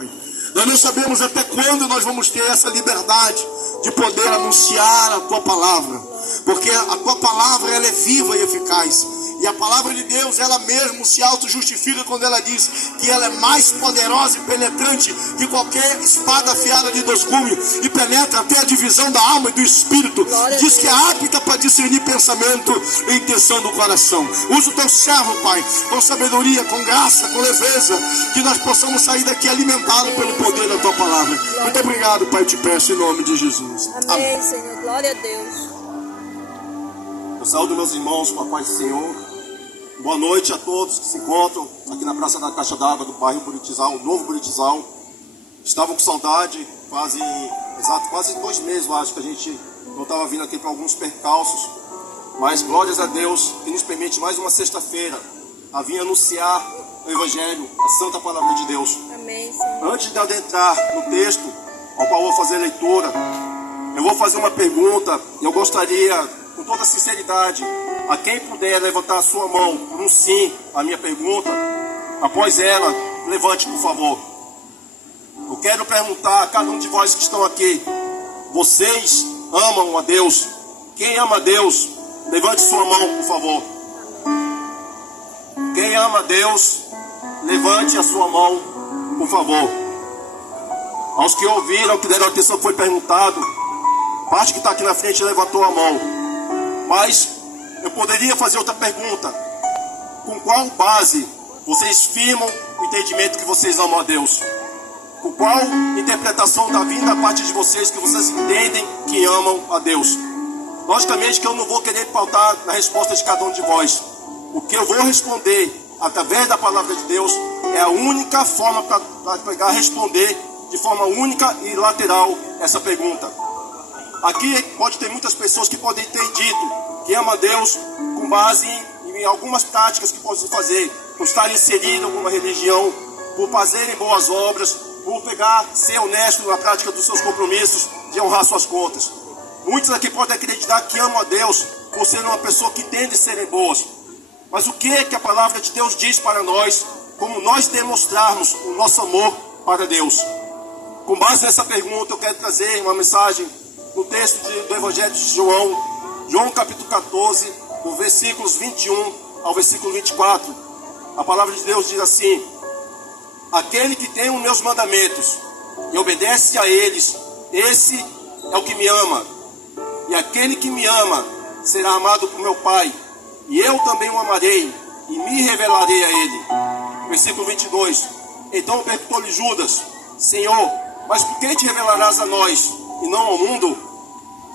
Pai. Nós não sabemos até quando nós vamos ter essa liberdade de poder anunciar a Tua palavra, porque a Tua palavra ela é viva e eficaz. E a palavra de Deus, ela mesmo se auto-justifica quando ela diz que ela é mais poderosa e penetrante que qualquer espada afiada de 2 gumes e penetra até a divisão da alma e do espírito. Diz que é apta para discernir pensamento e intenção do coração. Usa o Teu servo, Pai, com sabedoria, com graça, com leveza, que nós possamos sair daqui alimentado pelo poder da Tua palavra. Muito obrigado, Pai, eu te peço em nome de Jesus. Amém, Senhor. Glória a Deus. Eu saúdo meus irmãos com a paz do Senhor. Boa noite a todos que se encontram aqui na Praça da Caixa d'Água do bairro Buritizal, Novo Buritizal. Estavam com saudade, quase 2 meses, eu acho que a gente não estava vindo aqui para alguns percalços. Mas glórias a Deus que nos permite mais uma sexta-feira a vir anunciar o Evangelho, a Santa Palavra de Deus. Amém, Senhor. Antes de adentrar no texto ao qual eu vou fazer a leitura, eu vou fazer uma pergunta e eu gostaria, com toda sinceridade, a quem puder levantar a sua mão por um sim à minha pergunta, após ela, levante, por favor. Eu quero perguntar a cada um de vós que estão aqui: vocês amam a Deus? Quem ama a Deus, levante sua mão, por favor. Quem ama a Deus, levante a sua mão, por favor. Aos que ouviram, que deram atenção que foi perguntado, parte que está aqui na frente levantou a mão. Mas eu poderia fazer outra pergunta: com qual base vocês firmam o entendimento que vocês amam a Deus? Com qual interpretação da vida da parte de vocês que vocês entendem que amam a Deus? Logicamente que eu não vou querer pautar na resposta de cada um de vós. O que eu vou responder através da palavra de Deus é a única forma para pegar responder de forma única e lateral essa pergunta. Aqui pode ter muitas pessoas que podem ter dito que ama a Deus com base em algumas práticas que podem fazer, por estar inserido em alguma religião, por fazerem boas obras, por ser honesto na prática dos seus compromissos, de honrar suas contas. Muitos aqui podem acreditar que amam a Deus por ser uma pessoa que entende serem boas. Mas o que a palavra de Deus diz para nós, como nós demonstrarmos o nosso amor para Deus? Com base nessa pergunta, eu quero trazer uma mensagem no texto do Evangelho de João capítulo 14, do versículos 21 ao versículo 24. A palavra de Deus diz assim: aquele que tem os meus mandamentos e obedece a eles, esse é o que me ama. E aquele que me ama será amado por meu Pai, e eu também o amarei e me revelarei a ele. Versículo 22. Então perguntou-lhe Judas: Senhor, mas por que te revelarás a nós e não ao mundo?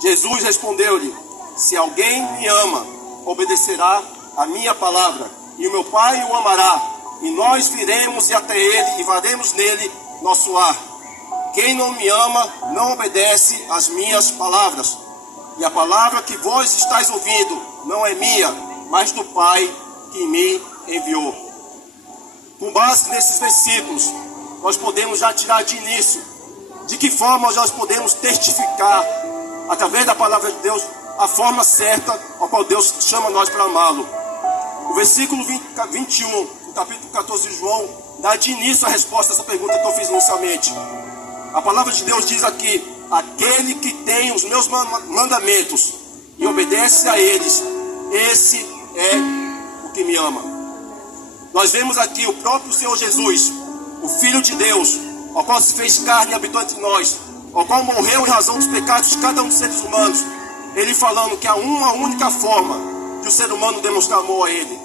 Jesus respondeu-lhe: se alguém me ama, obedecerá a minha palavra, e o meu Pai o amará, e nós viremos até ele e faremos nele nosso lar. Quem não me ama, não obedece às minhas palavras. E a palavra que vós estáis ouvindo não é minha, mas do Pai que me enviou. Com base nesses versículos, nós podemos já tirar de início de que forma nós podemos testificar, através da palavra de Deus, a forma certa a qual Deus chama nós para amá-lo. O versículo 21, do capítulo 14 de João, dá de início a resposta a essa pergunta que eu fiz inicialmente. A palavra de Deus diz aqui: aquele que tem os meus mandamentos e obedece a eles, esse é o que me ama. Nós vemos aqui o próprio Senhor Jesus, o Filho de Deus, ao qual se fez carne e habitou entre nós, ao qual morreu em razão dos pecados de cada um dos seres humanos. Ele falando que há uma única forma de o ser humano demonstrar amor a Ele.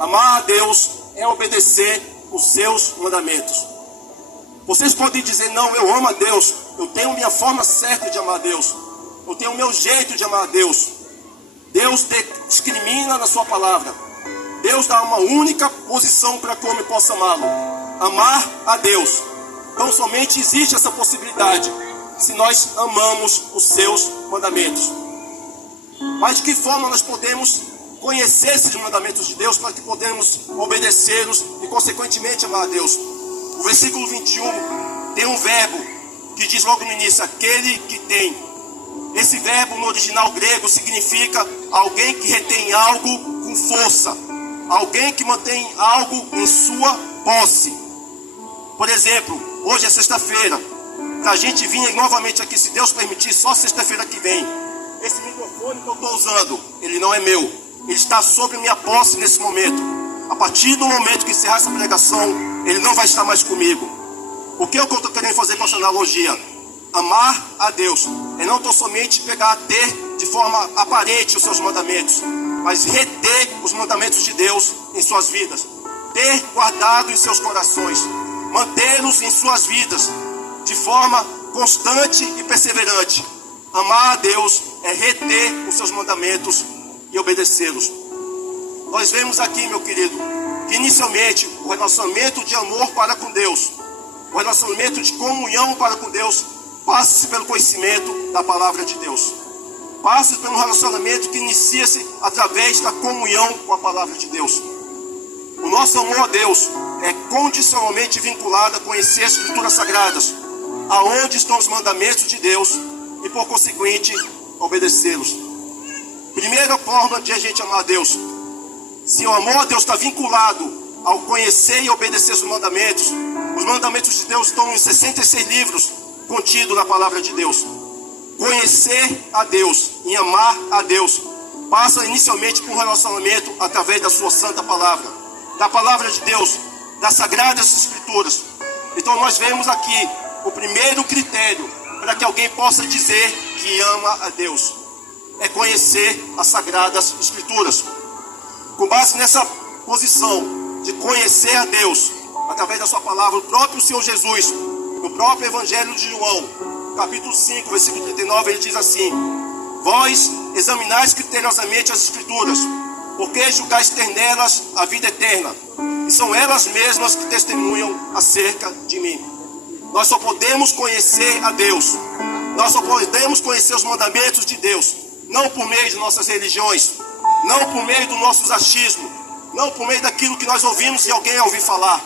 Amar a Deus é obedecer os seus mandamentos. Vocês podem dizer: não, eu amo a Deus, eu tenho minha forma certa de amar a Deus, eu tenho o meu jeito de amar a Deus. Deus discrimina na sua palavra. Deus dá uma única posição para que o homem possa amá-lo: amar a Deus. Então somente existe essa possibilidade se nós amamos os seus mandamentos. Mas de que forma nós podemos conhecer esses mandamentos de Deus para que podemos obedecê-los e consequentemente amar a Deus? O versículo 21 tem um verbo que diz logo no início: aquele que tem. Esse verbo no original grego significa alguém que retém algo com força, alguém que mantém algo em sua posse. Por exemplo, hoje é sexta-feira. Para a gente vir novamente aqui, se Deus permitir, só sexta-feira que vem. Esse microfone que eu estou usando, ele não é meu. Ele está sob minha posse nesse momento. A partir do momento que encerrar essa pregação, ele não vai estar mais comigo. O que eu estou querendo fazer com essa analogia? Amar a Deus é não tão somente pegar, ter de forma aparente os seus mandamentos, mas reter os mandamentos de Deus em suas vidas. Ter guardado em seus corações, mantê-los em suas vidas de forma constante e perseverante. Amar a Deus é reter os seus mandamentos e obedecê-los. Nós vemos aqui, meu querido, que inicialmente o relacionamento de amor para com Deus, o relacionamento de comunhão para com Deus, passa-se pelo conhecimento da palavra de Deus. Passa-se pelo relacionamento que inicia-se através da comunhão com a palavra de Deus. O nosso amor a Deus é condicionalmente vinculado a conhecer as Escrituras Sagradas, aonde estão os mandamentos de Deus e, por conseguinte, obedecê-los. Primeira forma de a gente amar a Deus. Se o amor a Deus está vinculado ao conhecer e obedecer os mandamentos de Deus estão em 66 livros contidos na palavra de Deus. Conhecer a Deus e amar a Deus passa inicialmente por um relacionamento através da sua santa palavra, da palavra de Deus, das sagradas escrituras. Então nós vemos aqui o primeiro critério para que alguém possa dizer que ama a Deus é conhecer as sagradas escrituras. Com base nessa posição de conhecer a Deus através da sua palavra, o próprio Senhor Jesus, no próprio Evangelho de João, capítulo 5, versículo 39, ele diz assim: vós examinais criteriosamente as escrituras, porque julgais ter nelas a vida eterna, e são elas mesmas que testemunham acerca de mim. Nós só podemos conhecer a Deus, nós só podemos conhecer os mandamentos de Deus, não por meio de nossas religiões, não por meio do nosso achismo, não por meio daquilo que nós ouvimos e alguém ouvir falar.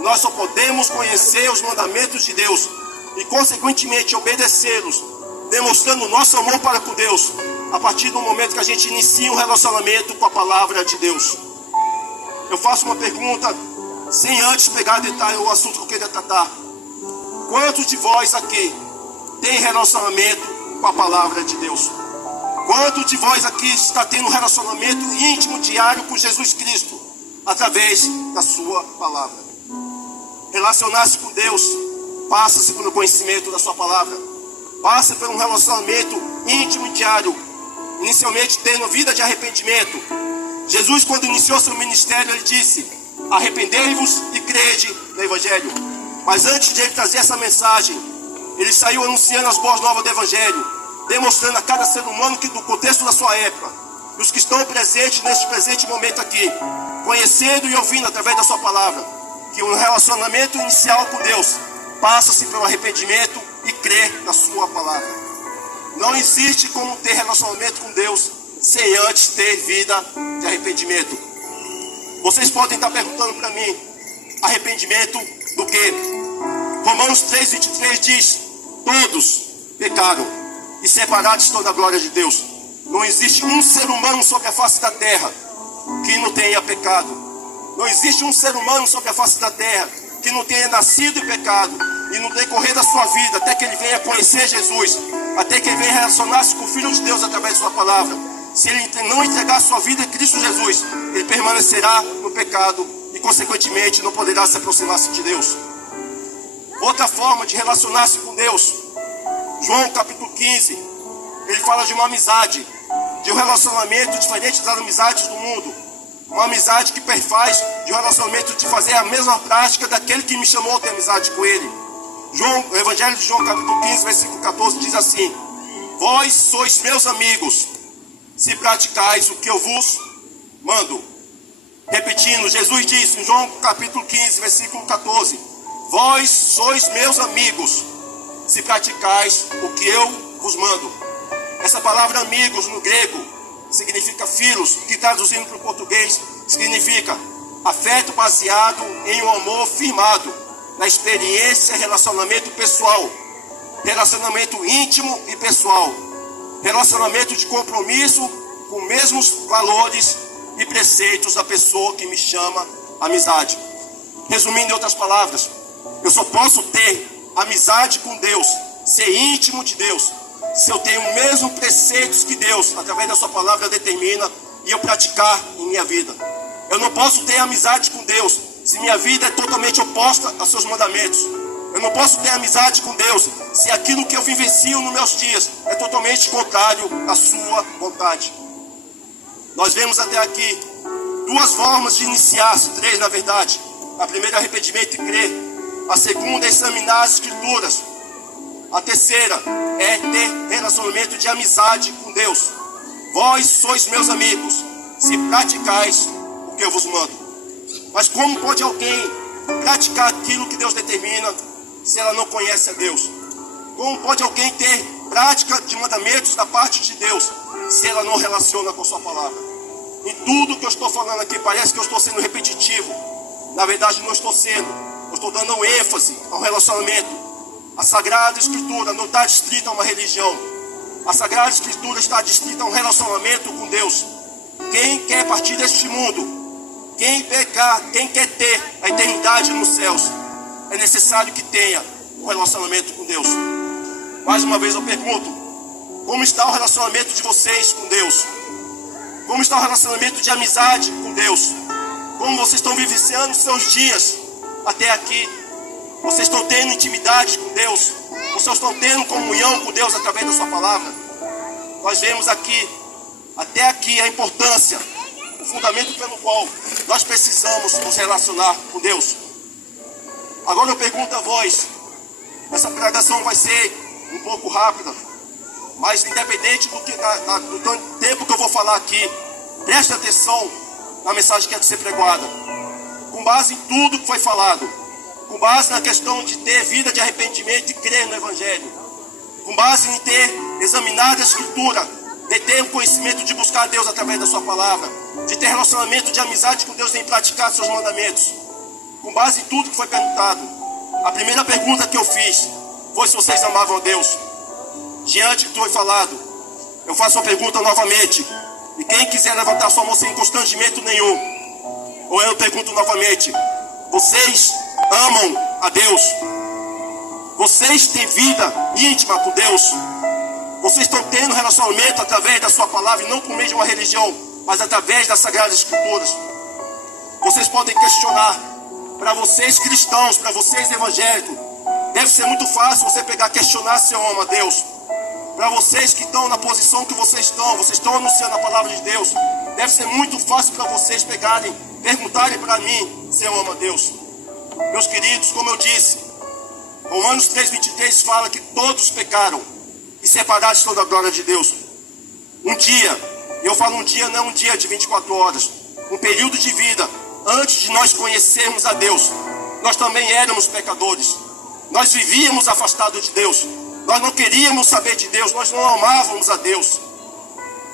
Nós só podemos conhecer os mandamentos de Deus e, consequentemente, obedecê-los, demonstrando o nosso amor para com Deus, a partir do momento que a gente inicia um relacionamento com a palavra de Deus. Eu faço uma pergunta, sem antes pegar a detalhe o assunto que eu queria tratar. Quantos de vós aqui tem relacionamento com a palavra de Deus? Quantos de vós aqui está tendo um relacionamento íntimo, diário com Jesus Cristo, através da sua palavra? Relacionar-se com Deus passa-se pelo conhecimento da sua palavra, passa por um relacionamento íntimo e diário, inicialmente tendo vida de arrependimento. Jesus, quando iniciou seu ministério, ele disse: arrependei-vos e crede no Evangelho. Mas antes de ele trazer essa mensagem, ele saiu anunciando as boas novas do Evangelho, demonstrando a cada ser humano que do contexto da sua época, e os que estão presentes neste presente momento aqui, conhecendo e ouvindo através da sua palavra, que um relacionamento inicial com Deus passa-se pelo arrependimento e crer na sua palavra. Não existe como ter relacionamento com Deus sem antes ter vida de arrependimento. Vocês podem estar perguntando para mim: arrependimento do quê? Romanos 3:23 diz: todos pecaram e separados estão da glória de Deus. Não existe um ser humano sobre a face da terra que não tenha pecado. Não existe um ser humano sobre a face da terra que não tenha nascido em pecado, e no decorrer da sua vida, até que ele venha conhecer Jesus, até que ele venha relacionar-se com o Filho de Deus através de sua palavra, se ele não entregar a sua vida em Cristo Jesus, ele permanecerá no pecado e, consequentemente, não poderá se aproximar-se de Deus. Outra forma de relacionar-se com Deus, João capítulo 15, ele fala de uma amizade, de um relacionamento diferente das amizades do mundo. Uma amizade que perfaz de um relacionamento de fazer a mesma prática daquele que me chamou a ter amizade com ele. O Evangelho de João capítulo 15, versículo 14 diz assim: vós sois meus amigos, se praticais o que eu vos mando. Repetindo, Jesus disse em João capítulo 15, versículo 14: vós sois meus amigos, se praticais o que eu vos mando. Essa palavra amigos no grego significa filos, que traduzindo para o português significa afeto baseado em um amor firmado na experiência e relacionamento pessoal, relacionamento íntimo e pessoal, relacionamento de compromisso com os mesmos valores e preceitos da pessoa que me chama amizade. Resumindo em outras palavras, Eu só posso ter amizade com Deus, ser íntimo de Deus, se eu tenho os mesmos preceitos que Deus, através da sua palavra, determina e eu praticar em minha vida. Eu não posso ter amizade com Deus se minha vida é totalmente oposta aos seus mandamentos. Eu não posso ter amizade com Deus se aquilo que eu vivencio nos meus dias é totalmente contrário à sua vontade. Nós vemos até aqui duas formas de iniciar-se, três na verdade. A primeira é arrependimento e crer. A segunda é examinar as escrituras. A terceira é ter relacionamento de amizade com Deus. Vós sois meus amigos, se praticais o que eu vos mando. Mas como pode alguém praticar aquilo que Deus determina se ela não conhece a Deus? Como pode alguém ter prática de mandamentos da parte de Deus se ela não relaciona com a sua palavra? Em tudo que eu estou falando aqui parece que eu estou sendo repetitivo. Na verdade não estou sendo. Eu estou dando ênfase ao relacionamento. A Sagrada Escritura não está distrita a uma religião. A Sagrada Escritura está distrita a um relacionamento com Deus. Quem quer partir deste mundo, quem quer ter a eternidade nos céus, é necessário que tenha um relacionamento com Deus. Mais uma vez eu pergunto, como está o relacionamento de vocês com Deus? Como está o relacionamento de amizade com Deus? Como vocês estão vivenciando os seus dias até aqui? Vocês estão tendo intimidade com Deus? Vocês estão tendo comunhão com Deus através da sua palavra? Nós vemos aqui, até aqui, a importância, o fundamento pelo qual nós precisamos nos relacionar com Deus. Agora eu pergunto a vós, essa pregação vai ser um pouco rápida, mas independente do tempo que eu vou falar aqui, preste atenção na mensagem que é de ser pregada. Com base em tudo que foi falado, com base na questão de ter vida de arrependimento e crer no Evangelho, com base em ter examinado a Escritura, de ter um conhecimento de buscar a Deus através da sua palavra, de ter relacionamento de amizade com Deus em praticar seus mandamentos, com base em tudo que foi perguntado. A primeira pergunta que eu fiz foi se vocês amavam a Deus. Diante do que foi falado, eu faço a pergunta novamente, e quem quiser levantar sua mão sem constrangimento nenhum, ou eu pergunto novamente, vocês amam a Deus? Vocês têm vida íntima com Deus? Vocês estão tendo relacionamento através da sua palavra, e não por meio de uma religião, mas através das Sagradas Escrituras? Vocês podem questionar. Para vocês cristãos, para vocês evangélicos, deve ser muito fácil você pegar e questionar se eu amo a Deus. Para vocês que estão na posição que vocês estão anunciando a palavra de Deus, deve ser muito fácil para vocês pegarem, perguntarem para mim se eu amo a Deus. Meus queridos, como eu disse, Romanos 3,23 fala que todos pecaram e separados estão da glória de Deus. Um dia, eu falo um dia, não um dia de 24 horas, um período de vida, antes de nós conhecermos a Deus, nós também éramos pecadores. Nós vivíamos afastados de Deus. Nós não queríamos saber de Deus. Nós não amávamos a Deus.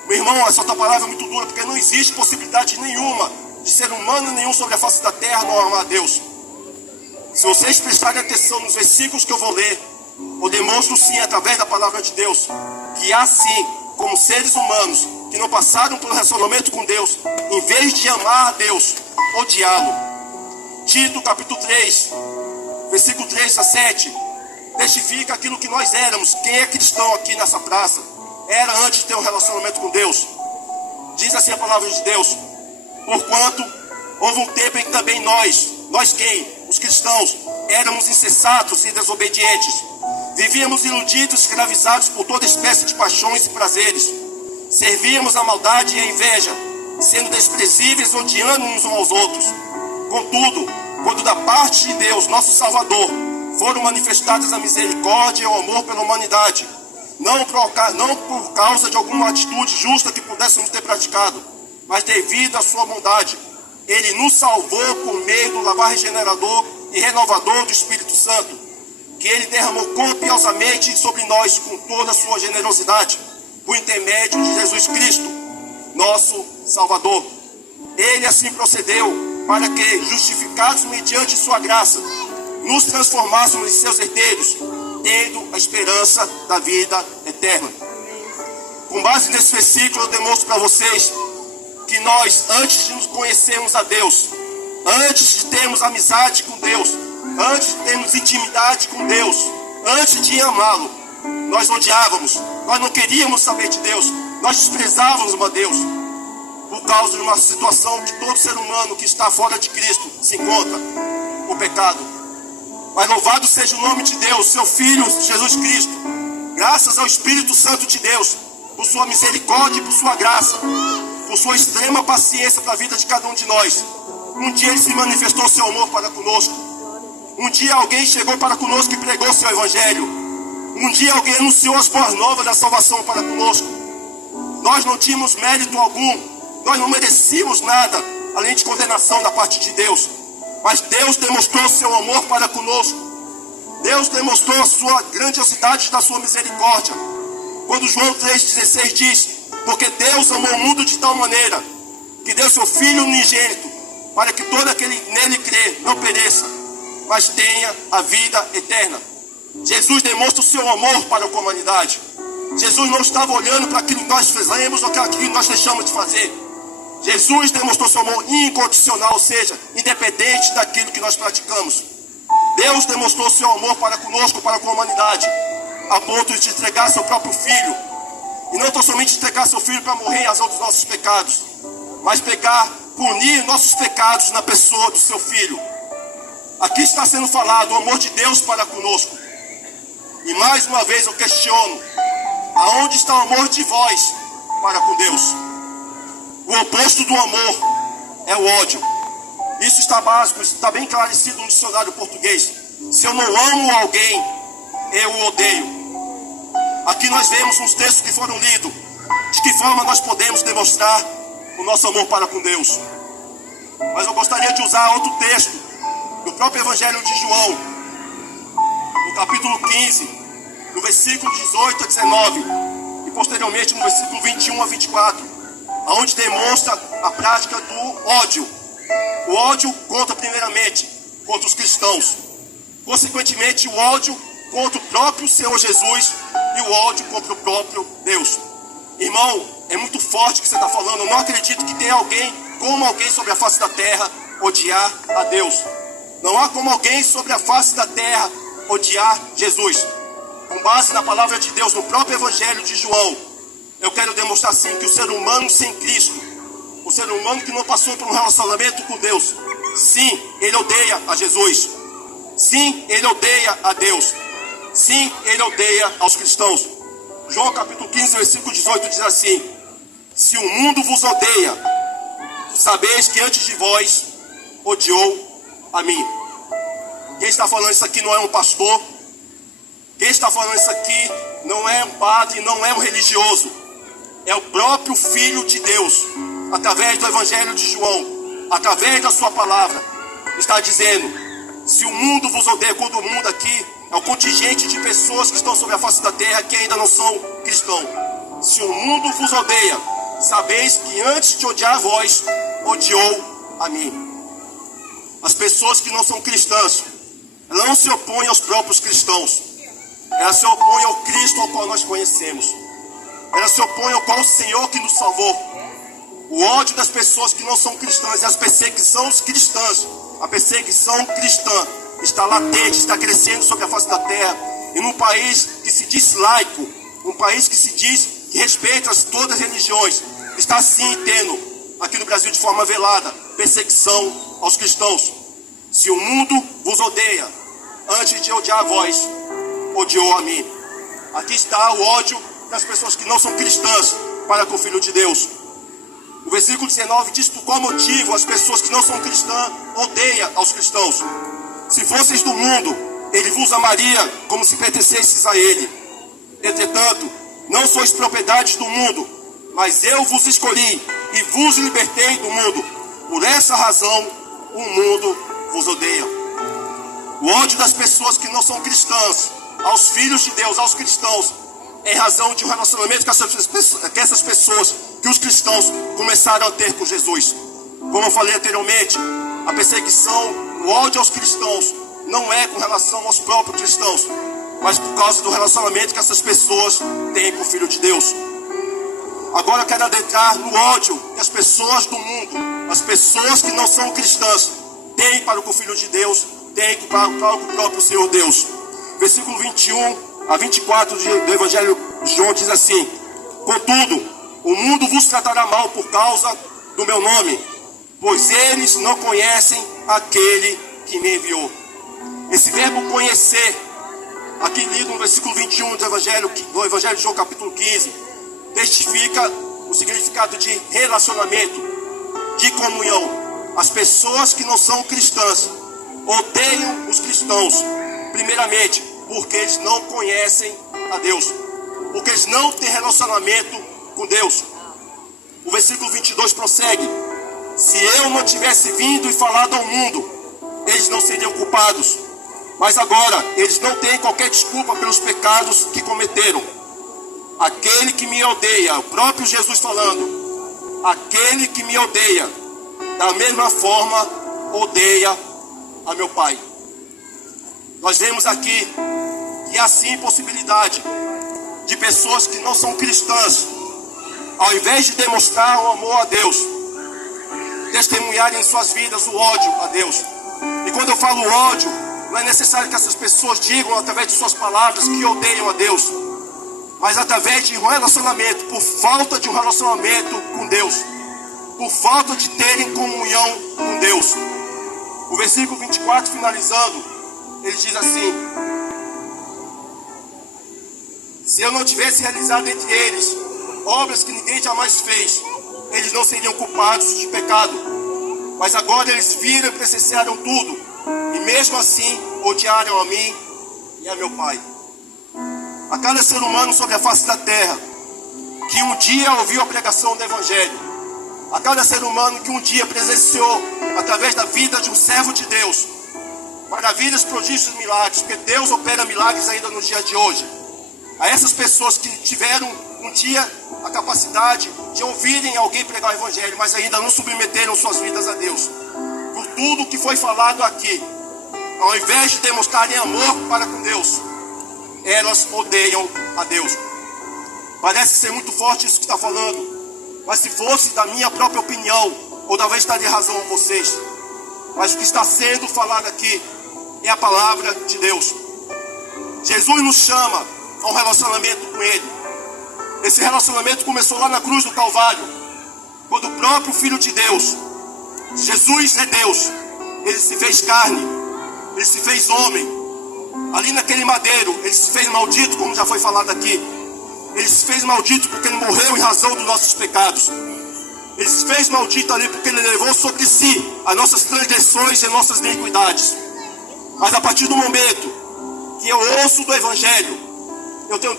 Meu irmão, essa tua palavra é muito dura, porque não existe possibilidade nenhuma de ser humano nenhum sobre a face da terra não amar a Deus. Se vocês prestarem atenção nos versículos que eu vou ler, eu demonstro sim, através da palavra de Deus, que há sim, como seres humanos, que não passaram pelo relacionamento com Deus, em vez de amar a Deus, odiá-lo. Tito capítulo 3, versículo 3 a 7, testifica aquilo que nós éramos. Quem é cristão aqui nessa praça era antes de ter um relacionamento com Deus. Diz assim a palavra de Deus: porquanto houve um tempo em que também nós quem? Os cristãos, éramos insensatos e desobedientes. Vivíamos iludidos, escravizados por toda espécie de paixões e prazeres. Servíamos a maldade e a inveja, sendo desprezíveis, odiando uns aos outros. Contudo, quando da parte de Deus, nosso Salvador, foram manifestadas a misericórdia e o amor pela humanidade, não por causa de alguma atitude justa que pudéssemos ter praticado, mas devido à sua bondade, Ele nos salvou por meio do lavar regenerador e renovador do Espírito Santo, que Ele derramou copiosamente sobre nós com toda a sua generosidade, por intermédio de Jesus Cristo, nosso Salvador. Ele assim procedeu para que, justificados mediante sua graça, nos transformássemos em seus herdeiros, tendo a esperança da vida eterna. Com base nesse versículo, eu demonstro para vocês que nós, antes de nos conhecermos a Deus, antes de termos amizade com Deus, Antes de termos intimidade com Deus, antes de amá-lo, nós odiávamos, nós não queríamos saber de Deus, nós desprezávamos a Deus, por causa de uma situação que todo ser humano que está fora de Cristo se encontra, o pecado. Mas louvado seja o nome de Deus, seu Filho Jesus Cristo, graças ao Espírito Santo de Deus, por sua misericórdia e por sua graça, por sua extrema paciência para a vida de cada um de nós. Um dia Ele se manifestou seu amor para conosco. Um dia alguém chegou para conosco e pregou seu evangelho. Um dia alguém anunciou as boas novas da salvação para conosco. Nós não tínhamos mérito algum, nós não merecíamos nada, além de condenação da parte de Deus. Mas Deus demonstrou seu amor para conosco. Deus demonstrou a sua grandiosidade da sua misericórdia. Quando João 3,16 diz: porque Deus amou o mundo de tal maneira que deu seu Filho unigênito, para que todo aquele nele crê não pereça, mas tenha a vida eterna. Jesus demonstra o seu amor para a humanidade. Jesus não estava olhando para aquilo que nós fizemos ou aquilo que nós deixamos de fazer. Jesus demonstrou seu amor incondicional, ou seja, independente daquilo que nós praticamos. Deus demonstrou seu amor para conosco, para a humanidade, a ponto de entregar seu próprio Filho. E não tão somente entregar seu Filho para morrer aos outros nossos pecados, mas punir nossos pecados na pessoa do seu Filho. Aqui está sendo falado o amor de Deus para conosco. E mais uma vez eu questiono: aonde está o amor de vós para com Deus? O oposto do amor é o ódio. Isso está básico, isso está bem esclarecido no dicionário português. Se eu não amo alguém, eu o odeio. Aqui nós vemos uns textos que foram lidos. De que forma nós podemos demonstrar o nosso amor para com Deus? Mas eu gostaria de usar outro texto do próprio Evangelho de João, no capítulo 15, no versículo 18 a 19, e posteriormente no versículo 21 a 24, onde demonstra a prática do ódio. O ódio primeiramente contra os cristãos, consequentemente o ódio contra o próprio Senhor Jesus e o ódio contra o próprio Deus. Irmão, é muito forte o que você está falando. Eu não acredito que tenha alguém como alguém sobre a face da terra odiar a Deus. Não há como alguém sobre a face da terra odiar Jesus. Com base na palavra de Deus, no próprio Evangelho de João, eu quero demonstrar sim que o ser humano sem Cristo, o ser humano que não passou por um relacionamento com Deus, sim, ele odeia a Jesus. Sim, ele odeia a Deus. Sim, ele odeia aos cristãos. João capítulo 15, versículo 18 diz assim: se o mundo vos odeia, sabeis que antes de vós odiou a mim. Quem está falando isso aqui não é um pastor. Quem está falando isso aqui não é um padre, não é um religioso. É o próprio Filho de Deus, através do Evangelho de João, através da sua palavra, está dizendo: se o mundo vos odeia, quando o mundo aqui é o contingente de pessoas que estão sobre a face da terra que ainda não são cristãos. Se o mundo vos odeia, sabeis que antes de odiar a vós, odiou a mim. As pessoas que não são cristãs, elas não se opõem aos próprios cristãos. Elas se opõem ao Cristo ao qual nós conhecemos. Elas se opõem ao qual o Senhor que nos salvou. O ódio das pessoas que não são cristãs e as perseguições cristãs, a perseguição cristã está latente, está crescendo sobre a face da terra. E num país que se diz laico, um país que se diz que respeita todas as religiões, está sim tendo, aqui no Brasil de forma velada, perseguição aos cristãos. Se o mundo vos odeia, antes de odiar a vós, odiou a mim. Aqui está o ódio das pessoas que não são cristãs para com o Filho de Deus. O versículo 19 diz por qual motivo as pessoas que não são cristãs odeiam aos cristãos. Se fosseis do mundo, ele vos amaria como se pertencesseis a ele. Entretanto, não sois propriedades do mundo, mas eu vos escolhi e vos libertei do mundo. Por essa razão, o mundo vos odeia. O ódio das pessoas que não são cristãs aos filhos de Deus, aos cristãos, é em razão de um relacionamento que essas pessoas, que os cristãos começaram a ter com Jesus. Como eu falei anteriormente, a perseguição, o ódio aos cristãos não é com relação aos próprios cristãos, mas por causa do relacionamento que essas pessoas têm com o Filho de Deus. Agora eu quero adentrar no ódio que as pessoas do mundo, as pessoas que não são cristãs, têm para com o Filho de Deus, tem para o próprio Senhor Deus. Versículo 21 a 24 do Evangelho de João diz assim: contudo, o mundo vos tratará mal por causa do meu nome, pois eles não conhecem aquele que me enviou. Esse verbo conhecer, aqui lido no versículo 21 do Evangelho de João capítulo 15, testifica o significado de relacionamento, de comunhão. As pessoas que não são cristãs odeiam os cristãos, primeiramente porque eles não conhecem a Deus, porque eles não têm relacionamento com Deus. O versículo 22 prossegue: se eu não tivesse vindo e falado ao mundo, eles não seriam culpados, mas agora eles não têm qualquer desculpa pelos pecados que cometeram. Aquele que me odeia, o próprio Jesus falando, aquele que me odeia, da mesma forma odeia a meu Pai. Nós vemos aqui que há sim possibilidade de pessoas que não são cristãs, ao invés de demonstrar o amor a Deus, testemunharem em suas vidas o ódio a Deus. E quando eu falo ódio, não é necessário que essas pessoas digam através de suas palavras que odeiam a Deus, mas através de um relacionamento, por falta de um relacionamento com Deus, por falta de terem comunhão com Deus. O versículo 24 finalizando, ele diz assim: se eu não tivesse realizado entre eles obras que ninguém jamais fez, eles não seriam culpados de pecado. Mas agora eles viram e presenciaram tudo, e mesmo assim odiaram a mim e a meu Pai. A cada ser humano sobre a face da terra que um dia ouviu a pregação do Evangelho, a cada ser humano que um dia presenciou, através da vida de um servo de Deus, maravilhas, prodígios e milagres, porque Deus opera milagres ainda no dia de hoje, a essas pessoas que tiveram um dia a capacidade de ouvirem alguém pregar o Evangelho, mas ainda não submeteram suas vidas a Deus, por tudo que foi falado aqui, ao invés de demonstrarem amor para com Deus, elas odeiam a Deus. Parece ser muito forte isso que está falando, mas se fosse da minha própria opinião, ou talvez estaria razão a vocês, mas o que está sendo falado aqui é a palavra de Deus. Jesus nos chama a um relacionamento com Ele. Esse relacionamento começou lá na cruz do Calvário, quando o próprio Filho de Deus, Jesus é Deus, Ele se fez carne, Ele se fez homem. Ali naquele madeiro, Ele se fez maldito, como já foi falado aqui. Ele se fez maldito porque Ele morreu em razão dos nossos pecados. Ele se fez maldito ali porque Ele levou sobre si as nossas transgressões e nossas iniquidades. Mas a partir do momento que eu ouço do Evangelho, eu tenho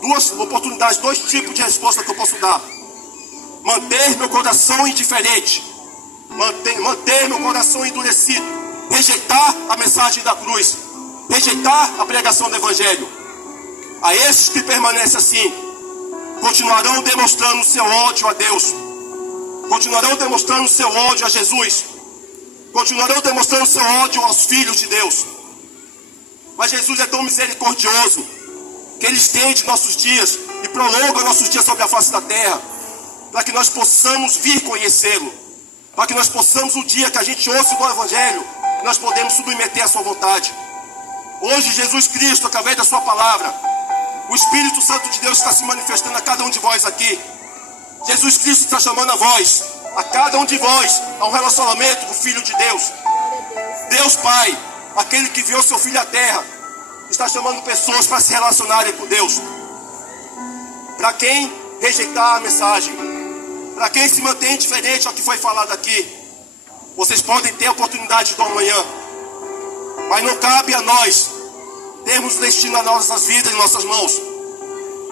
duas oportunidades, dois tipos de resposta que eu posso dar: manter meu coração indiferente, manter meu coração endurecido, rejeitar a mensagem da cruz, rejeitar a pregação do Evangelho. A esses que permanecem assim, continuarão demonstrando o seu ódio a Deus, continuarão demonstrando o seu ódio a Jesus, continuarão demonstrando o seu ódio aos filhos de Deus. Mas Jesus é tão misericordioso que Ele estende nossos dias e prolonga nossos dias sobre a face da terra, para que nós possamos vir conhecê-lo, para que nós possamos, o dia que a gente ouça do Evangelho, nós podemos submeter à sua vontade. Hoje Jesus Cristo, através da sua palavra, o Espírito Santo de Deus está se manifestando a cada um de vós aqui. Jesus Cristo está chamando a cada um de vós a um relacionamento com o Filho de Deus. Deus Pai, aquele que enviou seu Filho à terra, está chamando pessoas para se relacionarem com Deus. Para quem rejeitar a mensagem, para quem se mantém indiferente ao que foi falado aqui, vocês podem ter a oportunidade do amanhã, mas não cabe a nós termos o destino das nossas vidas em nossas mãos.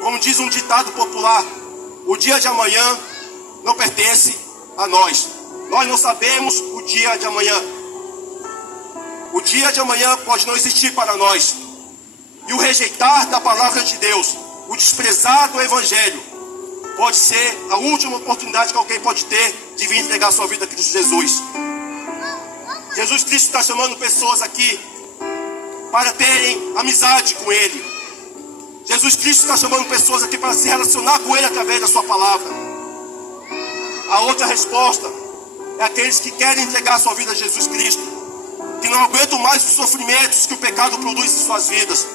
Como diz um ditado popular, o dia de amanhã não pertence a nós. Nós não sabemos o dia de amanhã. O dia de amanhã pode não existir para nós. E o rejeitar da palavra de Deus, o desprezar do Evangelho, pode ser a última oportunidade que alguém pode ter de vir entregar sua vida a Cristo Jesus. Jesus Cristo está chamando pessoas aqui para terem amizade com Ele. Jesus Cristo está chamando pessoas aqui para se relacionar com Ele através da sua palavra. A outra resposta é aqueles que querem entregar sua vida a Jesus Cristo, que não aguentam mais os sofrimentos que o pecado produz em suas vidas,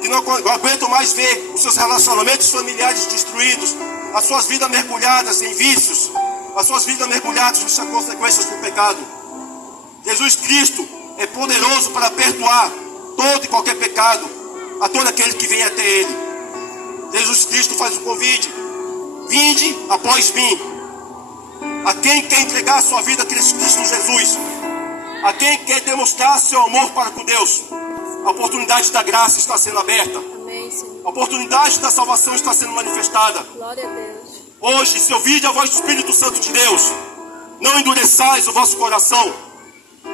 que não aguentam mais ver os seus relacionamentos familiares destruídos, as suas vidas mergulhadas em vícios, as suas vidas mergulhadas nas consequências do pecado. Jesus Cristo é poderoso para perdoar todo e qualquer pecado a todo aquele que vem até Ele. Jesus Cristo faz o convite: vinde após mim. A quem quer entregar a sua vida a Cristo Jesus, a quem quer demonstrar seu amor para com Deus, a oportunidade da graça está sendo aberta. Amém, Senhor. A oportunidade da salvação está sendo manifestada. Glória a Deus. Hoje, se ouvide a voz do Espírito Santo de Deus, não endureçais o vosso coração.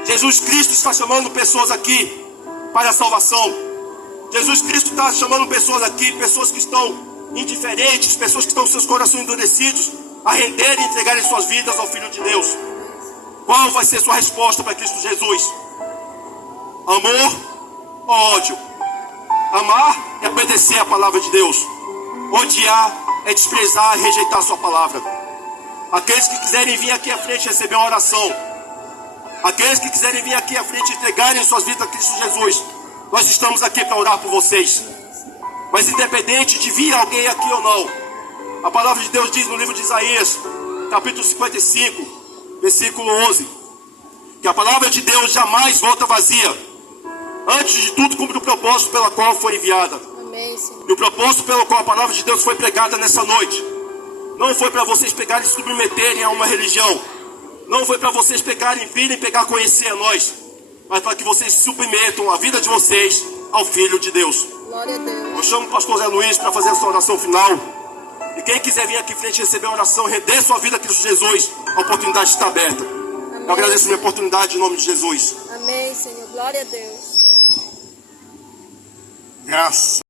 Jesus Cristo está chamando pessoas aqui para a salvação. Jesus Cristo está chamando pessoas aqui, pessoas que estão indiferentes, pessoas que estão com seus corações endurecidos, a renderem e entregarem suas vidas ao Filho de Deus. Qual vai ser sua resposta para Cristo Jesus? Amor ou ódio? Amar é obedecer a palavra de Deus. Odiar é desprezar e rejeitar a sua palavra. Aqueles que quiserem vir aqui à frente receber uma oração, aqueles que quiserem vir aqui à frente entregarem suas vidas a Cristo Jesus, nós estamos aqui para orar por vocês. Mas independente de vir alguém aqui ou não, a palavra de Deus diz no livro de Isaías, capítulo 55, versículo 11, que a palavra de Deus jamais volta vazia. Antes de tudo, cumpre o propósito pela qual foi enviada. Amém, Senhor. E o propósito pelo qual a palavra de Deus foi pregada nessa noite não foi para vocês pegarem e se submeterem a uma religião, não foi para vocês pegarem, virem pegar conhecer a nós, mas para que vocês submetam a vida de vocês ao Filho de Deus. Glória a Deus. Eu chamo o pastor Zé Luiz para fazer essa oração final. E quem quiser vir aqui em frente receber a oração, render sua vida a Cristo Jesus, a oportunidade está aberta. Amém. Eu agradeço a minha oportunidade em nome de Jesus. Amém, Senhor. Glória a Deus. Graças.